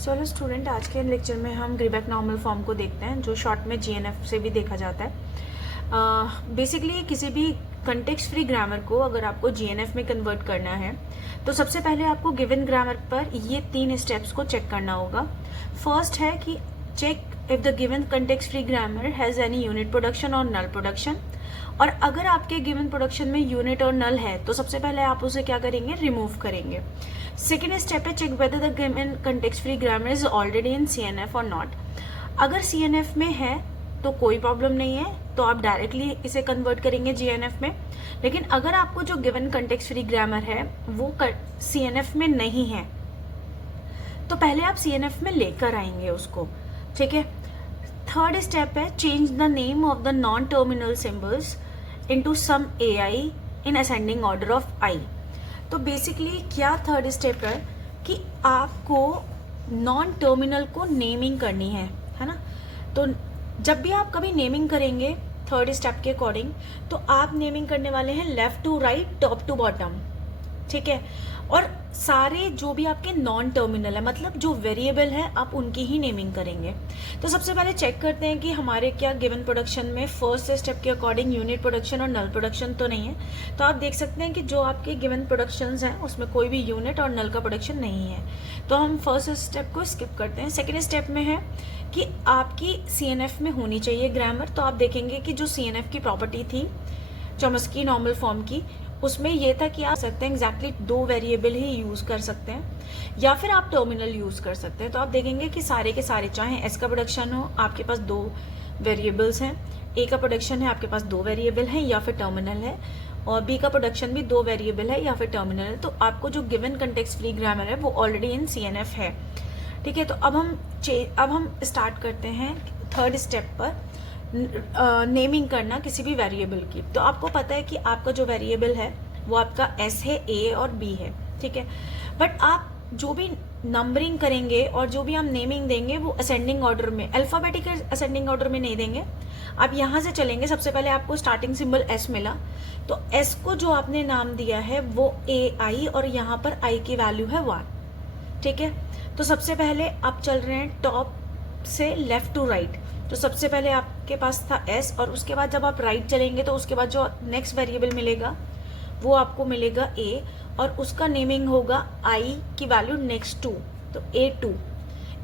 Hello student, आज के lecture में हम ग्रीबैक नॉर्मल फॉर्म को देखते हैं जो शॉर्ट में जीएनएफ से भी देखा जाता है। बेसिकली किसी भी कंटेक्स्ट फ्री ग्रामर को अगर आपको जीएनएफ में कन्वर्ट करना है तो सबसे पहले आपको गिवन ग्रामर पर ये 3 स्टेप्स को चेक करना होगा। फर्स्ट है कि check if the given context free grammar has any unit production और नल प्रोडक्शन। और अगर आपके गिवन प्रोडक्शन में यूनिट और नल है तो सबसे पहले आप उसे क्या करेंगे, रिमूव करेंगे। सेकेंड स्टेप है check whether the given context free grammar is already in CNF और नॉट। अगर सीएनएफ में है तो कोई प्रॉब्लम नहीं है, तो आप डायरेक्टली इसे कन्वर्ट करेंगे जीएनएफ में। लेकिन अगर आपको जो गिवन कंटेक्स्ट फ्री ग्रामर है वो सीएनएफ में नहीं है तो पहले आप सीएनएफ में लेकर आएंगे उसको, ठीक है। थर्ड स्टेप है change the name of the non terminal symbols into some AI in ascending order of I. तो बेसिकली क्या थर्ड स्टेप है कि आपको नॉन टर्मिनल को नेमिंग करनी है ना। तो जब भी आप कभी नेमिंग करेंगे थर्ड स्टेप के अकॉर्डिंग तो आप नेमिंग करने वाले हैं left to right, top to bottom, ठीक है। और सारे जो भी आपके नॉन टर्मिनल है, मतलब जो वेरिएबल है, आप उनकी ही नेमिंग करेंगे। तो सबसे पहले चेक करते हैं कि हमारे क्या गिवन प्रोडक्शन में फर्स्ट स्टेप के अकॉर्डिंग यूनिट प्रोडक्शन और नल प्रोडक्शन तो नहीं है। तो आप देख सकते हैं कि जो आपके गिवन प्रोडक्शंस हैं उसमें कोई भी यूनिट और नल का प्रोडक्शन नहीं है, तो हम फर्स्ट स्टेप को स्किप करते हैं। सेकेंड स्टेप में है कि आपकी सीएनएफ में होनी चाहिए ग्रामर। तो आप देखेंगे कि जो सीएनएफ की प्रॉपर्टी थी चॉम्स्की नॉर्मल फॉर्म की, उसमें ये था कि आप सकते हैं एग्जैक्टली 2 वेरिएबल ही यूज कर सकते हैं या फिर आप टर्मिनल यूज कर सकते हैं। तो आप देखेंगे कि सारे के सारे, चाहे एस का प्रोडक्शन हो आपके पास 2 वेरिएबल्स हैं, ए का प्रोडक्शन है आपके पास 2 वेरिएबल हैं या फिर टर्मिनल है, और बी का प्रोडक्शन भी 2 वेरिएबल है या फिर टर्मिनल है। तो आपको जो गिवन कंटेक्स्ट फ्री ग्रामर है वो ऑलरेडी इन सीएनएफ है, ठीक है। तो अब हम स्टार्ट करते हैं थर्ड स्टेप पर नेमिंग करना किसी भी वेरिएबल की। तो आपको पता है कि आपका जो वेरिएबल है वो आपका एस है, ए और बी है, ठीक है। बट आप जो भी नंबरिंग करेंगे और जो भी हम नेमिंग देंगे वो असेंडिंग ऑर्डर में, अल्फाबेटिकल असेंडिंग ऑर्डर में नहीं देंगे। आप यहाँ से चलेंगे, सबसे पहले आपको स्टार्टिंग सिंबल एस मिला तो एस को जो आपने नाम दिया है वो ए आई, और यहाँ पर आई की वैल्यू है 1, ठीक है। तो सबसे पहले आप चल रहे हैं टॉप से लेफ्ट टू राइट। तो सबसे पहले आपके पास था एस, और उसके बाद जब आप राइट चलेंगे तो उसके बाद जो नेक्स्ट वेरिएबल मिलेगा वो आपको मिलेगा ए, और उसका नेमिंग होगा आई की वैल्यू नेक्स्ट टू, तो A2।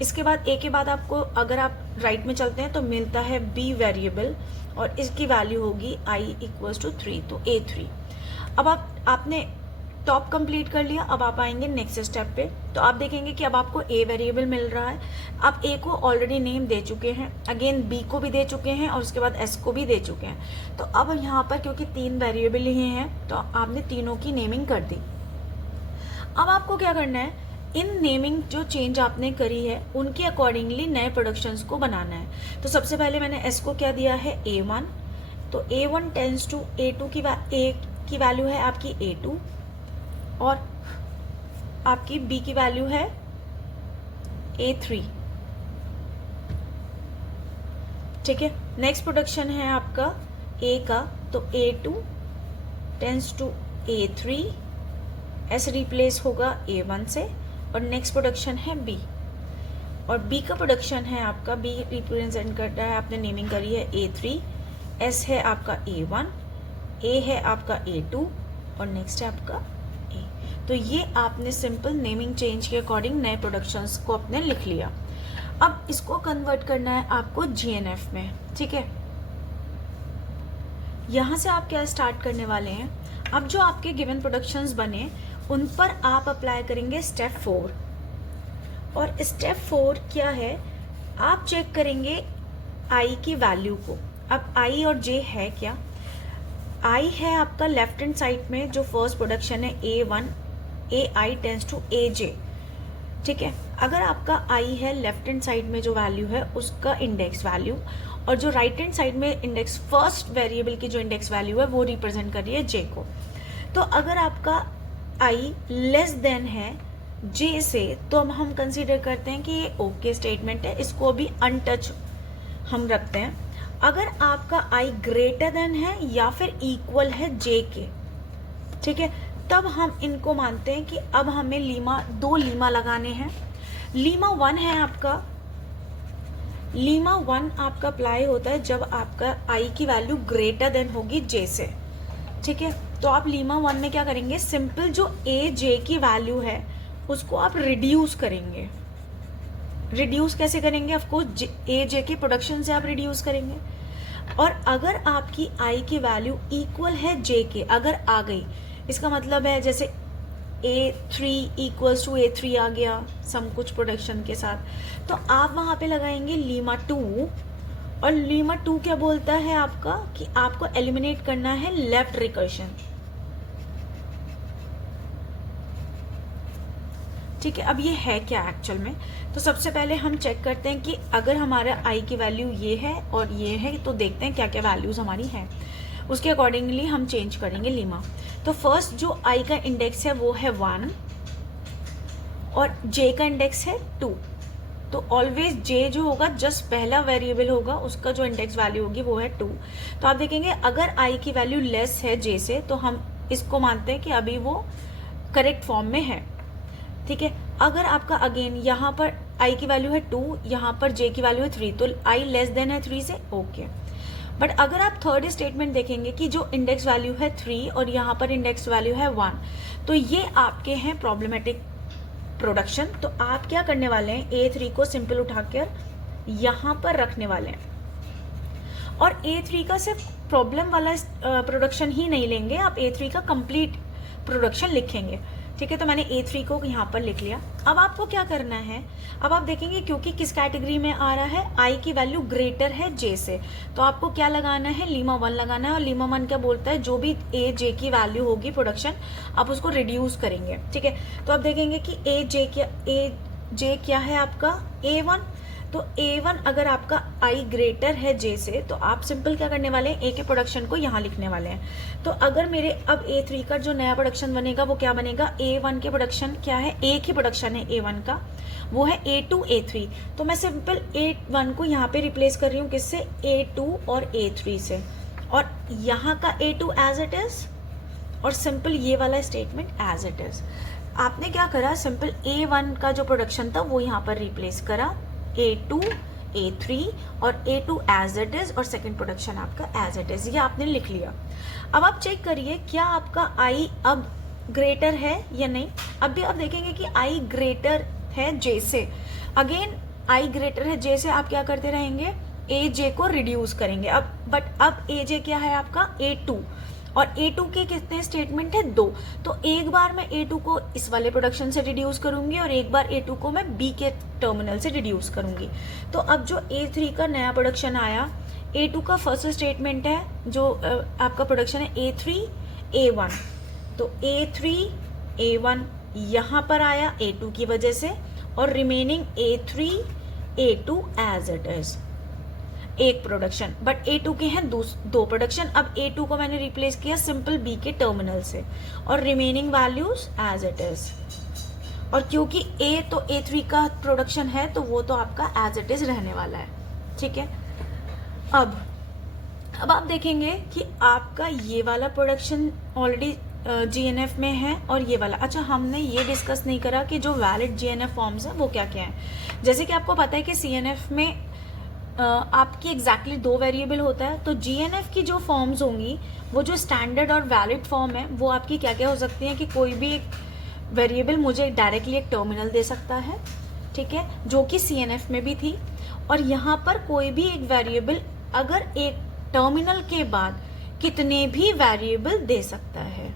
इसके बाद ए के बाद आपको, अगर आप राइट में चलते हैं तो मिलता है बी वेरिएबल और इसकी वैल्यू होगी आई इक्वल्स टू 3, तो A3। अब आपने टॉप कंप्लीट कर लिया। अब आप आएंगे नेक्स्ट स्टेप पे, तो आप देखेंगे कि अब आपको ए वेरिएबल मिल रहा है। आप ए को ऑलरेडी नेम दे चुके हैं, अगेन बी को भी दे चुके हैं और उसके बाद एस को भी दे चुके हैं। तो अब यहाँ पर क्योंकि 3 वेरिएबल ही हैं तो आपने तीनों की नेमिंग कर दी। अब आपको क्या करना है, इन नेमिंग जो चेंज आपने करी है उनके अकॉर्डिंगली नए प्रोडक्शंस को बनाना है। तो सबसे पहले मैंने एस को क्या दिया है, A1, तो A1 टेंस टू A2 की वैल्यू है आपकी A2, और आपकी बी की वैल्यू है A3, ठीक है। नेक्स्ट प्रोडक्शन है आपका ए का, तो A2 tense to A3, S replace होगा A1 से, और नेक्स्ट प्रोडक्शन है बी, और बी का प्रोडक्शन है आपका, बी रिप्रेजेंट करता है, आपने नेमिंग करी है A3, एस है आपका A1, ए है आपका A2 और नेक्स्ट है आपका ए। तो ये आपने सिंपल नेमिंग चेंज के अकॉर्डिंग नए प्रोडक्शंस को आपने लिख लिया। अब इसको कन्वर्ट करना है आपको जीएनएफ में, ठीक है। यहां से आप क्या स्टार्ट करने वाले हैं, अब जो आपके गिवन प्रोडक्शंस बने उन पर आप अप्लाई करेंगे स्टेप 4। और स्टेप 4 क्या है, आप चेक करेंगे आई की वैल्यू को। अब आई और जे है क्या, आई है आपका लेफ्ट हैंड साइड में जो फर्स्ट प्रोडक्शन है A1, A I tense to ए जे, ठीक है। अगर आपका आई है लेफ्ट हैंड साइड में जो वैल्यू है उसका इंडेक्स वैल्यू, और जो राइट हैंड साइड में इंडेक्स फर्स्ट वेरिएबल की जो इंडेक्स वैल्यू है वो रिप्रेजेंट कर रही है जे को। तो अगर आपका आई लेस देन है जे से तो हम कंसीडर करते हैं कि ये ओके स्टेटमेंट है, इसको भी अनटच हम रखते हैं। अगर आपका आई ग्रेटर देन है या फिर इक्वल है जे के, ठीक है, तब हम इनको मानते हैं कि अब हमें 2 लीमा लगाने हैं। लीमा 1 है आपका, लीमा 1 आपका अप्लाई होता है जब आपका आई की वैल्यू ग्रेटर देन होगी जे से, ठीक है। तो आप लीमा 1 में क्या करेंगे, सिंपल जो ए जे की वैल्यू है उसको आप रिड्यूस करेंगे। रिड्यूस कैसे करेंगे, ऑफकोर्स ए जे के प्रोडक्शन से आप रिड्यूस करेंगे। और अगर आपकी आई की वैल्यू इक्वल है जे के, अगर आ गई, इसका मतलब है जैसे A3 इक्वल्स टू A3 आ गया सम कुछ प्रोडक्शन के साथ, तो आप वहां पे लगाएंगे लीमा 2। और लीमा 2 क्या बोलता है आपका कि आपको एलिमिनेट करना है लेफ्ट रिकर्शन, ठीक है। अब ये है क्या एक्चुअल में, तो सबसे पहले हम चेक करते हैं कि अगर हमारा आई की वैल्यू ये है और ये है, तो देखते हैं क्या क्या वैल्यूज हमारी हैं, उसके अकॉर्डिंगली हम चेंज करेंगे लीमा। तो फर्स्ट जो आई का इंडेक्स है वो है 1 और जे का इंडेक्स है 2। तो ऑलवेज जे जो होगा जस्ट पहला वेरिएबल होगा, उसका जो इंडेक्स वैल्यू होगी वो है 2। तो आप देखेंगे अगर आई की वैल्यू लेस है जे से, तो हम इसको मानते हैं कि अभी वो करेक्ट फॉर्म में है, ठीक है। अगर आपका अगेन यहाँ पर आई की वैल्यू है 2, यहाँ पर जे की वैल्यू है 3, तो आई लेस देन है 3 से, ओके। बट अगर आप थर्ड स्टेटमेंट देखेंगे कि जो इंडेक्स वैल्यू है 3 और यहाँ पर इंडेक्स वैल्यू है 1, तो ये आपके हैं प्रॉब्लमेटिक प्रोडक्शन। तो आप क्या करने वाले हैं, A3 को सिंपल उठाकर यहाँ पर रखने वाले हैं। और A3 का सिर्फ प्रॉब्लम वाला प्रोडक्शन ही नहीं लेंगे, आप A3 का कंप्लीट प्रोडक्शन लिखेंगे, ठीक है। तो मैंने A3 को यहाँ पर लिख लिया। अब आपको क्या करना है, अब आप देखेंगे क्योंकि किस कैटेगरी में आ रहा है, आई की वैल्यू ग्रेटर है जे से, तो आपको क्या लगाना है, लीमा 1 लगाना है। और लीमा 1 क्या बोलता है, जो भी ए जे की वैल्यू होगी प्रोडक्शन, आप उसको रिड्यूस करेंगे, ठीक है। तो आप देखेंगे कि ए जे क्या है आपका A1। तो A1 अगर आपका I ग्रेटर है J से, तो आप सिंपल क्या करने वाले हैं, A के प्रोडक्शन को यहाँ लिखने वाले हैं। तो अगर मेरे अब A3 का जो नया प्रोडक्शन बनेगा वो क्या बनेगा, A1 के प्रोडक्शन क्या है, एक ही प्रोडक्शन है A1 का, वो है A2 A3। तो मैं सिंपल A1 को यहाँ पे रिप्लेस कर रही हूँ किससे, A2 और A3 से, और यहाँ का A2 एज इट इज, और सिंपल ये वाला स्टेटमेंट एज इट इज। आपने क्या करा, सिंपल A1 का जो प्रोडक्शन था वो यहाँ पर रिप्लेस करा, A2 A3 और A2 एज इट इज, और सेकेंड प्रोडक्शन आपका एज इट इज, ये आपने लिख लिया। अब आप चेक करिए क्या आपका I अब ग्रेटर है या नहीं। अब भी आप देखेंगे कि I ग्रेटर है J से, अगेन I ग्रेटर है J से, आप क्या करते रहेंगे, AJ को रिड्यूस करेंगे। अब बट अब AJ क्या है आपका A2, और A2 के कितने स्टेटमेंट है, 2। तो एक बार मैं A2 को इस वाले प्रोडक्शन से रिड्यूस करूंगी और एक बार A2 को मैं B के टर्मिनल से रिड्यूस करूंगी। तो अब जो A3 का नया प्रोडक्शन आया, A2 का फर्स्ट स्टेटमेंट है जो आपका प्रोडक्शन है A3 A1, तो A3 A1 यहाँ पर आया A2 की वजह से, और remaining A3 A2 as it is, एक प्रोडक्शन। बट A2 के हैं दो प्रोडक्शन। अब A2 को मैंने रिप्लेस किया सिंपल B के टर्मिनल से, और remaining values as it is. और क्योंकि A तो A3 का प्रोडक्शन है, तो वो तो आपका एज इट इज रहने वाला है, ठीक है। अब आप देखेंगे कि आपका ये वाला प्रोडक्शन ऑलरेडी GNF में है, और ये वाला, अच्छा हमने ये डिस्कस नहीं करा कि जो वैलिड GNF फॉर्म्स हैं वो क्या क्या हैं। जैसे कि आपको पता है कि CNF में आपकी एग्जैक्टली 2 वेरिएबल होता है, तो GNF की जो फॉर्म्स होंगी, वो जो स्टैंडर्ड और वैलिड फॉर्म है, वो आपकी क्या क्या हो सकती है कि कोई भी एक वेरिएबल मुझे डायरेक्टली एक टर्मिनल दे सकता है, ठीक है, जो कि CNF में भी थी। और यहाँ पर कोई भी एक वेरिएबल अगर एक टर्मिनल के बाद कितने भी वेरिएबल दे सकता है,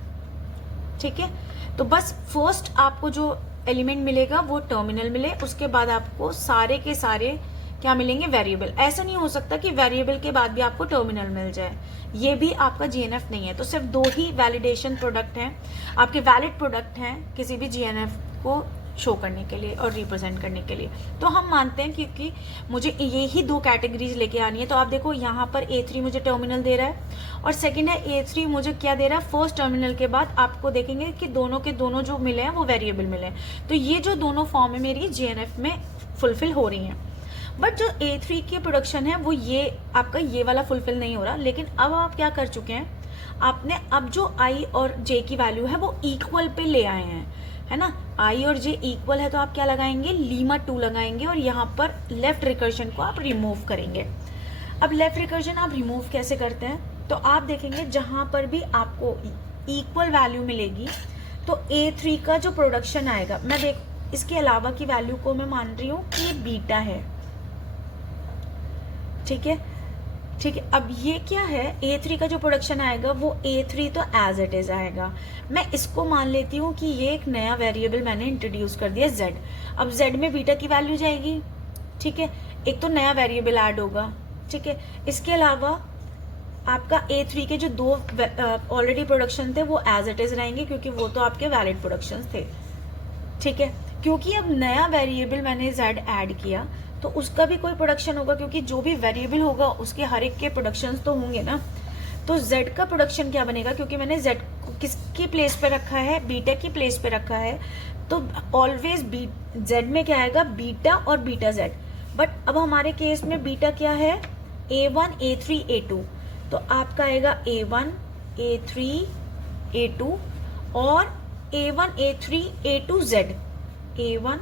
ठीक है। तो बस फर्स्ट आपको जो एलिमेंट मिलेगा वो टर्मिनल मिले, उसके बाद आपको सारे के सारे क्या मिलेंगे, वेरिएबल। ऐसा नहीं हो सकता कि वेरिएबल के बाद भी आपको टर्मिनल मिल जाए, ये भी आपका GNF नहीं है। तो सिर्फ 2 ही वैलिडेशन प्रोडक्ट हैं आपके, वैलिड प्रोडक्ट हैं किसी भी GNF को शो करने के लिए और रिप्रेजेंट करने के लिए। तो हम मानते हैं क्योंकि मुझे ये ही 2 कैटेगरीज लेके आनी है। तो आप देखो यहाँ पर A3 मुझे टर्मिनल दे रहा है, और सेकेंड है A3 मुझे क्या दे रहा है, फर्स्ट टर्मिनल के बाद आपको देखेंगे कि दोनों के दोनों जो मिले हैं वो वेरिएबल मिले हैं। तो ये जो दोनों फॉर्म है मेरी GNF में फुलफिल हो रही हैं। बट जो A3 की प्रोडक्शन है वो ये आपका ये वाला फुलफिल नहीं हो रहा। लेकिन अब आप क्या कर चुके हैं, आपने अब जो I और J की वैल्यू है वो इक्वल पे ले आए हैं, है ना, आई और जे इक्वल है तो आप क्या लगाएंगे, लीमा 2 लगाएंगे और यहाँ पर लेफ्ट रिकर्जन को आप रिमूव करेंगे। अब लेफ्ट रिकर्जन आप रिमूव कैसे करते हैं, तो आप देखेंगे जहाँ पर भी आपको इक्वल वैल्यू मिलेगी तो A3 का जो प्रोडक्शन आएगा, मैं देख इसके अलावा की वैल्यू को मैं मान रही हूँ कि बीटा है, ठीक है ठीक है। अब ये क्या है, A3 का जो प्रोडक्शन आएगा वो A3 तो एज इट इज आएगा। मैं इसको मान लेती हूँ कि ये एक नया वेरिएबल मैंने इंट्रोड्यूस कर दिया Z। अब Z में बीटा की वैल्यू जाएगी, ठीक है, एक तो नया वेरिएबल ऐड होगा, ठीक है। इसके अलावा आपका A3 के जो 2 ऑलरेडी प्रोडक्शन थे वो एज इट इज रहेंगे क्योंकि वो तो आपके वैलिड प्रोडक्शन थे, ठीक है। क्योंकि अब नया वेरिएबल मैंने Z ऐड किया तो उसका भी कोई प्रोडक्शन होगा, क्योंकि जो भी वेरिएबल होगा उसके हर एक के प्रोडक्शन तो होंगे ना। तो Z का प्रोडक्शन क्या बनेगा, क्योंकि मैंने Z को किसकी प्लेस पे रखा है, बीटा की प्लेस पे रखा है, तो ऑलवेज Z में क्या आएगा, बीटा और बीटा Z। बट अब हमारे केस में बीटा क्या है, A1 A3 A2, तो आपका आएगा A1 A3 A2 और A1 A3 A2 Z, A1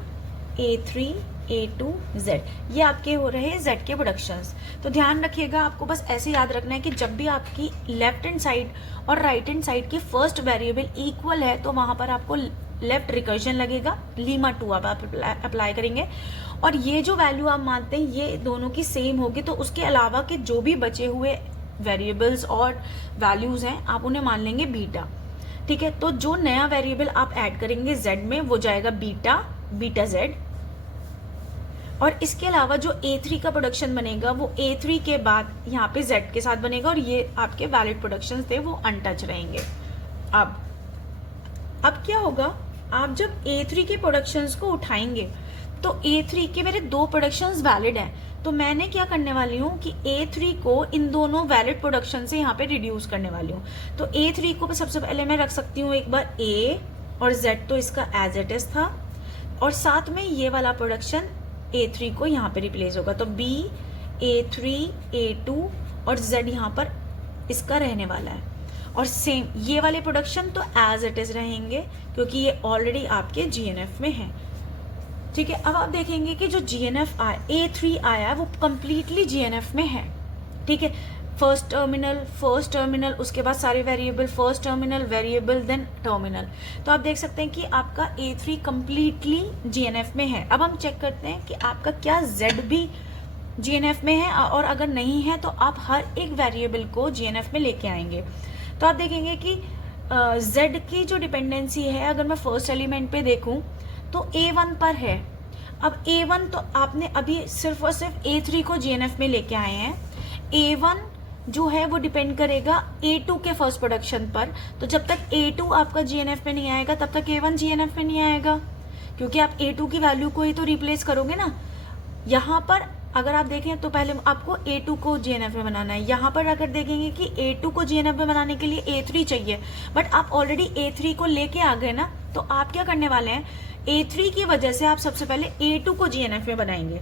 A3 A2 Z, ये आपके हो रहे हैं Z के प्रोडक्शंस। तो ध्यान रखिएगा, आपको बस ऐसे याद रखना है कि जब भी आपकी लेफ्ट हैंड साइड और राइट हैंड साइड की फर्स्ट वेरिएबल इक्वल है तो वहां पर आपको लेफ्ट रिकर्जन लगेगा, लीमा 2 आप अप्लाई करेंगे और ये जो वैल्यू आप मानते हैं ये दोनों की सेम होगी, तो उसके अलावा के जो भी बचे हुए वेरिएबल्स और वैल्यूज हैं आप उन्हें मान लेंगे बीटा, ठीक है। तो जो नया वेरिएबल आप ऐड करेंगे Z में वो जाएगा बीटा Z, और इसके अलावा जो A3 का प्रोडक्शन बनेगा वो A3 के बाद यहाँ पे Z के साथ बनेगा और ये आपके वैलिड प्रोडक्शंस थे वो अनटच रहेंगे। अब क्या होगा, आप जब A3 के प्रोडक्शंस को उठाएंगे तो A3 के मेरे 2 प्रोडक्शंस वैलिड हैं, तो मैंने क्या करने वाली हूँ कि A3 को इन दोनों वैलिड प्रोडक्शन से यहाँ पे रिड्यूस करने वाली हूँ। तो A3 को सबसे पहले मैं रख सकती हूँ एक बार A और Z तो इसका एज इट इज था, और साथ में ये वाला प्रोडक्शन A3 को यहाँ पे रिप्लेस होगा, तो B A3 A2 और Z यहाँ पर इसका रहने वाला है, और सेम ये वाले प्रोडक्शन तो एज इट इज रहेंगे क्योंकि ये ऑलरेडी आपके GNF में है, ठीक है। अब आप देखेंगे कि जो GNF आया A3 आया वो कंप्लीटली GNF में है, ठीक है। फर्स्ट टर्मिनल उसके बाद सारे variable, first terminal variable then terminal, तो आप देख सकते हैं कि आपका A3 कंप्लीटली GNF में है। अब हम चेक करते हैं कि आपका क्या Z भी GNF में है, और अगर नहीं है तो आप हर एक वेरिएबल को GNF में लेके आएंगे। तो आप देखेंगे कि Z की जो डिपेंडेंसी है, अगर मैं फर्स्ट एलिमेंट पे देखूं तो A1 पर है। अब A1 तो आपने अभी सिर्फ और सिर्फ A3 को GNF में लेके आए हैं, A1 जो है वो डिपेंड करेगा A2 के फर्स्ट प्रोडक्शन पर, तो जब तक A2 आपका GNF में नहीं आएगा तब तक A1 GNF में नहीं आएगा, क्योंकि आप A2 की वैल्यू को ही तो रिप्लेस करोगे ना। यहाँ पर अगर आप देखें तो पहले आपको A2 को GNF में बनाना है, यहाँ पर अगर देखेंगे कि A2 को GNF में बनाने के लिए A3 चाहिए, बट आप ऑलरेडी A3 को लेके आ गए ना, तो आप क्या करने वाले हैं, A3 की वजह से आप सबसे पहले A2 को GNF में बनाएंगे,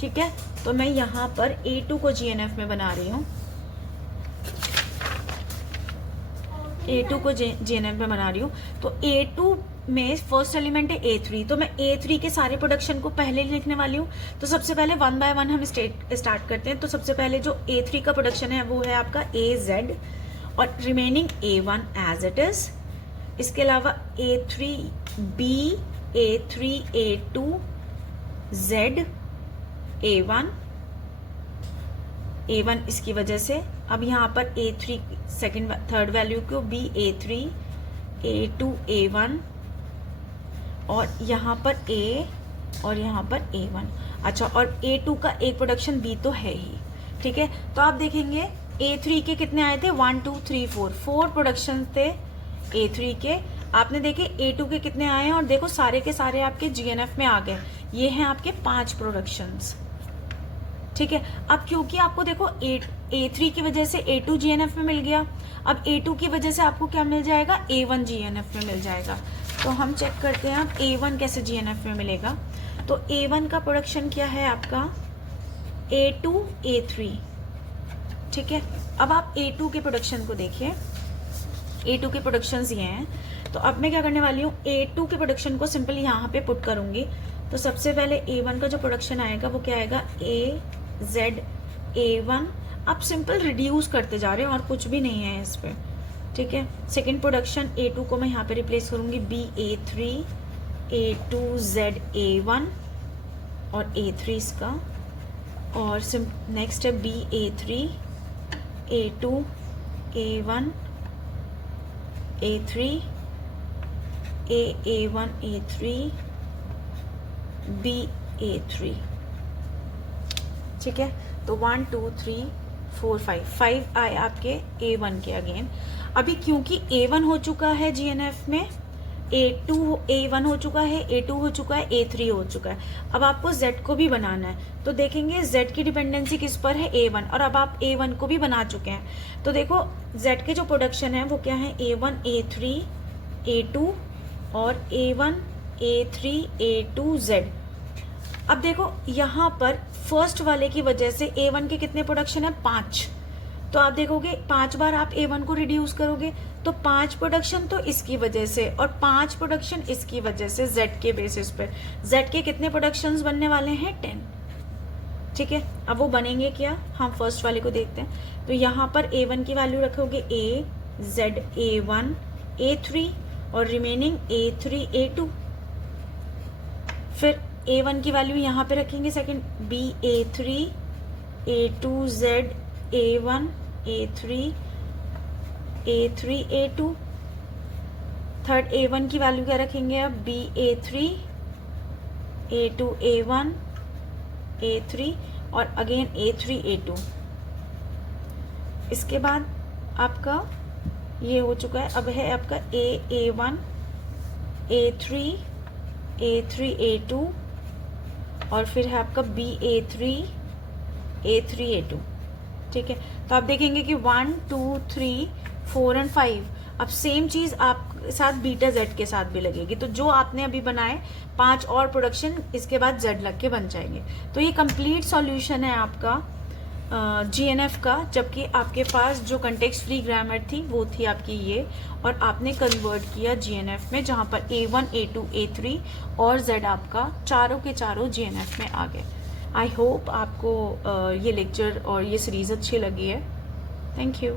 ठीक है। तो मैं यहाँ पर A2 को GNF में बना रही हूँ, A2 को GNF में बना रही हूँ। तो A2 में फर्स्ट एलिमेंट है A3, तो मैं A3 के सारे प्रोडक्शन को पहले लिखने वाली हूँ। तो सबसे पहले 1 बाय 1 हम स्टार्ट करते हैं। तो सबसे पहले जो A3 का प्रोडक्शन है वो है आपका AZ और remaining A1 as it is. इसके अलावा A3B, A3, A2, Z, A1 इसकी वजह से। अब यहाँ पर A3 थर्ड वैल्यू को B A3, A2 A1 और यहाँ पर A और यहाँ पर A1। अच्छा, और A2 का एक प्रोडक्शन B तो है ही, ठीक है। तो आप देखेंगे A3 के कितने आए थे, 1 2 3 4 प्रोडक्शन थे A3 के। आपने देखे A2 के कितने आए हैं, और देखो सारे के सारे आपके GNF में आ गए। ये हैं आपके 5 प्रोडक्शंस, ठीक है। अब क्योंकि आपको देखो A3 की वजह से A2 GNF में मिल गया, अब A2 की वजह से आपको क्या मिल जाएगा, A1 GNF में मिल जाएगा। तो हम चेक करते हैं अब A1 कैसे GNF में मिलेगा। तो A1 का प्रोडक्शन क्या है आपका, A2 A3, ठीक है। अब आप A2 के प्रोडक्शन को देखिए, A2 के प्रोडक्शंस ये हैं। तो अब मैं क्या करने वाली हूँ, A2 के प्रोडक्शन को सिंपली यहाँ पे पुट करूंगी। तो सबसे पहले A1 का जो प्रोडक्शन आएगा वो क्या आएगा, AZA1। आप सिंपल रिड्यूस करते जा रहे हैं और कुछ भी नहीं है इस पे, ठीक है। सेकेंड प्रोडक्शन A2 को मैं यहाँ पे रिप्लेस करूंगी BA3, A2ZA1 और A3 इसका, और नेक्स्ट है BA3, A2, A1, A3, A1, A3, BA3, ठीक है। तो 1 2 3 4 5 आए आपके A1 के अगेन। अभी क्योंकि A1 हो चुका है GNF में, A1 हो चुका है, A2 हो चुका है, A3 हो चुका है। अब आपको Z को भी बनाना है, तो देखेंगे Z की डिपेंडेंसी किस पर है, A1, और अब आप A1 को भी बना चुके हैं। तो देखो Z के जो प्रोडक्शन है वो क्या है, A1, A3, A2 और A1, A3, A2, Z। अब देखो यहाँ पर फर्स्ट वाले की वजह से A1 के कितने प्रोडक्शन है, 5। तो आप देखोगे 5 बार आप A1 को रिड्यूस करोगे तो 5 प्रोडक्शन तो इसकी वजह से और 5 प्रोडक्शन इसकी वजह से Z के बेसिस पर Z के कितने प्रोडक्शंस बनने वाले हैं, 10, ठीक है। अब वो बनेंगे क्या, हम फर्स्ट वाले को देखते हैं। तो यहाँ पर A1 की वैल्यू रखोगे AZA1, A3 और रिमेनिंग A3, A2। फिर A1 की वैल्यू यहाँ पे रखेंगे second, BA3, A2Z, A1, A3, A3, A2। Third A1 की वैल्यू क्या रखेंगे अब, BA3, A2, A1, A3 और अगेन A3, A2। इसके बाद आपका ये हो चुका है। अब है आपका A1, A3, A3, A2 और फिर है आपका BA3, A3, A2, ठीक है। तो आप देखेंगे कि 1 2 3 4 और 5 अब सेम चीज आप साथ बीटा Z के साथ भी लगेगी। तो जो आपने अभी बनाए 5 और प्रोडक्शन इसके बाद Z लग के बन जाएंगे। तो ये कंप्लीट सॉल्यूशन है आपका GNF का, जबकि आपके पास जो कंटेक्स्ट फ्री ग्रामर थी वो थी आपकी ये, और आपने कन्वर्ट किया GNF में, जहाँ पर A1, A2, A3 और Z आपका चारों के चारों GNF में आ गए। आई होप आपको ये लेक्चर और ये सीरीज़ अच्छी लगी है। Thank you.